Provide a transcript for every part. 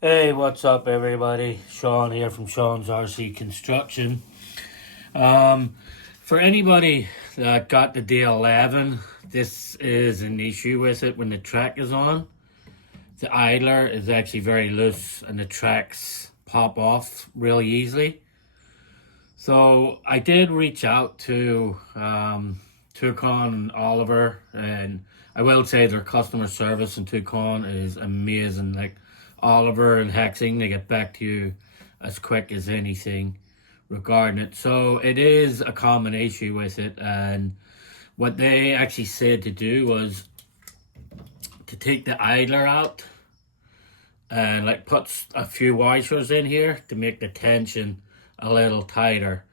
Hey, what's up, everybody? Sean here from Sean's RC Construction. Um, for anybody that got the D11, this is an issue with it when the track is on. The idler is actually very loose and the tracks pop off really easily. So I did reach out to Tucon and Oliver, and I will say their customer service in Tucon is amazing. Like Oliver and Hexing, they get back to you as quick as anything regarding it. So it is a common issue with it, and what they actually said to do was to take the idler out and like put a few washers in here to make the tension a little tighter.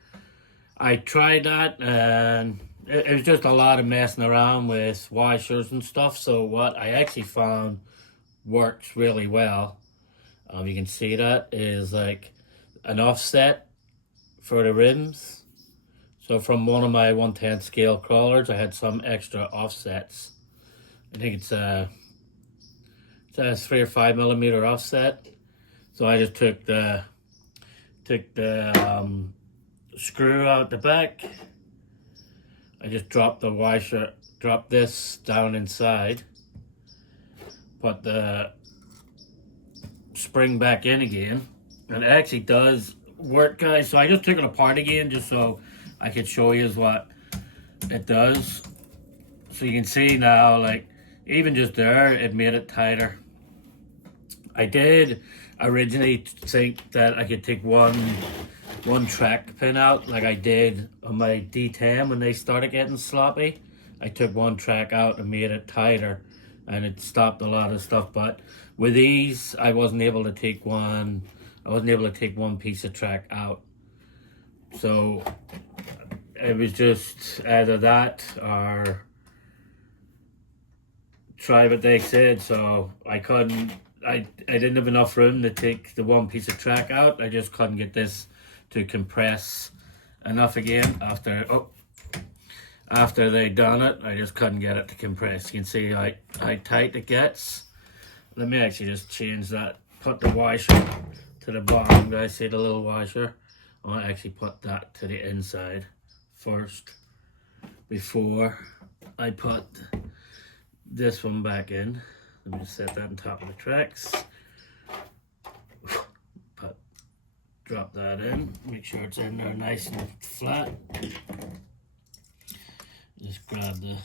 I tried that and it was just a lot of messing around with washers and stuff. So what I actually found works really well, you can see that, is like an offset for the rims. So from one of my 1/10 scale crawlers, I had some extra offsets. I think it's a 3 or 5 millimeter offset. So I just took the screw out the back. I just dropped the washer, dropped this down inside, put the spring back in again, and it actually does work, guys. So I just took it apart again just so I could show you what it does. So you can see now, like, even just there, it made it tighter. I did originally think that I could take one track pin out, like I did on my D10 when they started getting sloppy. I took one track out and made it tighter, and it stopped a lot of stuff. But with these, I wasn't able to take one. I wasn't able to take one piece of track out. So it was just either that or try what they said. So I couldn't. I didn't have enough room to take the one piece of track out. I just couldn't get this to compress enough again after they done it. I just couldn't get it to compress. You can see how tight it gets. Let me actually just change that. Put the washer to the bottom, guys. See the little washer? I want to actually put that to the inside first before I put this one back in. Let me just set that on top of the tracks. Drop that in, make sure it's in there nice and flat. Just grab the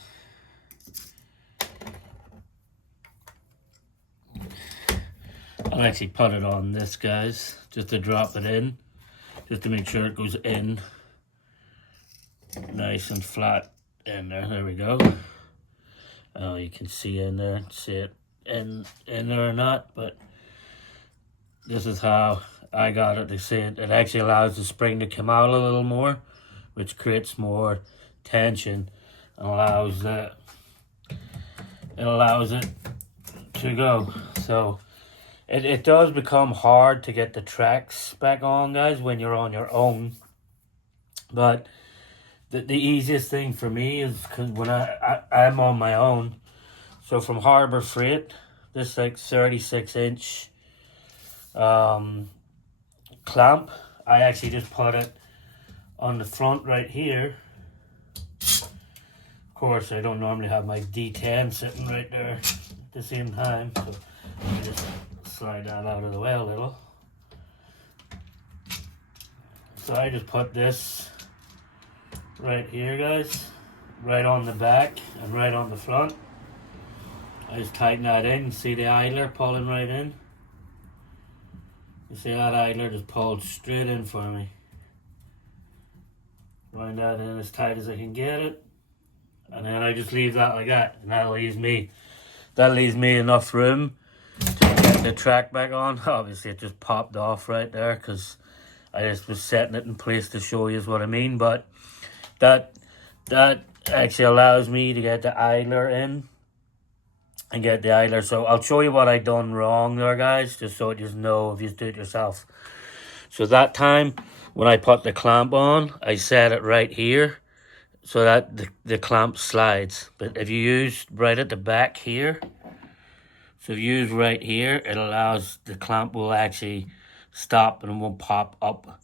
I'll actually put it on this, guys, just to drop it in, just to make sure it goes in nice and flat in there. There we go. Oh, you can see in there, see it in there or not, but this is how I got it to see it. It actually allows the spring to come out a little more, which creates more tension and allows it to go. So it does become hard to get the tracks back on, guys, when you're on your own. But the easiest thing for me is because when I'm on my own. So from Harbor Freight, this like 36-inch clamp, I actually just put it on the front right here. Of course, I don't normally have my D10 sitting right there at the same time, so let me just slide that out of the way a little. So I just put this right here, guys, right on the back and right on the front. I just tighten that in. See the idler pulling right in? You see that idler just pulled straight in for me. Wind that in as tight as I can get it. And then I just leave that like that. And that leaves me enough room to get the track back on. Obviously it just popped off right there because I just was setting it in place to show you what I mean. But that actually allows me to get the idler in and get the idler. So I'll show you what I done wrong there, guys, just so you know if you do it yourself. So that time when I put the clamp on, I set it right here so that the clamp slides. But if you use right at the back here So if you use right here, it allows the clamp will actually stop and it won't pop up.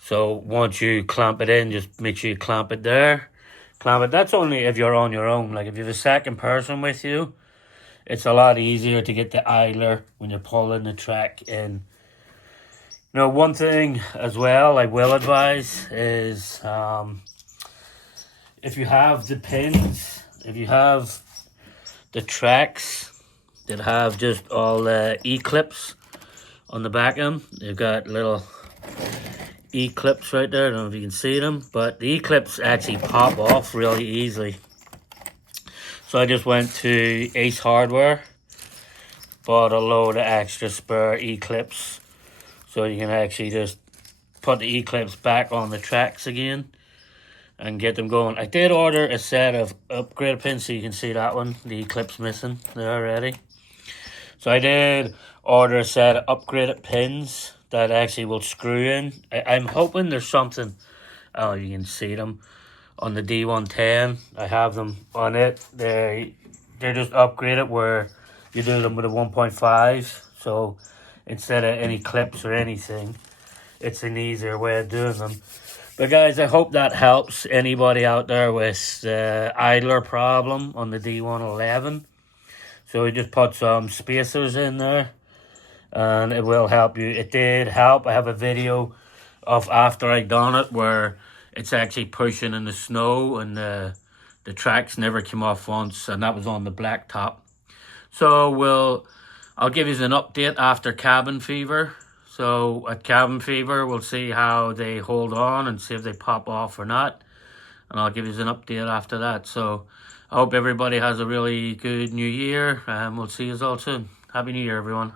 So once you clamp it in, just make sure you clamp it there. Clamp it. That's only if you're on your own. Like if you have a second person with you, it's a lot easier to get the idler when you're pulling the track in. You know, one thing as well I will advise is if you have the pins, if you have the tracks that have just all the E-clips on the back of them, they've got little E-clips right there. I don't know if you can see them, but the E-clips actually pop off really easily. So I just went to Ace Hardware, bought a load of extra spare E-clips, so you can actually just put the E-clips back on the tracks again and get them going. I did order a set of upgrade pins, so you can see that one, the E-clip's missing there already. So I did order a set of upgraded pins that actually will screw in. I'm hoping there's something, oh, you can see them on the D11T. I have them on it. They're just upgraded where you do them with a 1.5. So instead of any clips or anything, it's an easier way of doing them. But guys, I hope that helps anybody out there with the idler problem on the D111. So we just put some spacers in there and it will help you. It did help. I have a video of after I done it where it's actually pushing in the snow and the tracks never came off once, and that was on the black top. So I'll give you an update after cabin fever. So at cabin fever, we'll see how they hold on and see if they pop off or not. And I'll give you an update after that. So I hope everybody has a really good new year, and we'll see you all soon. Happy New Year, everyone.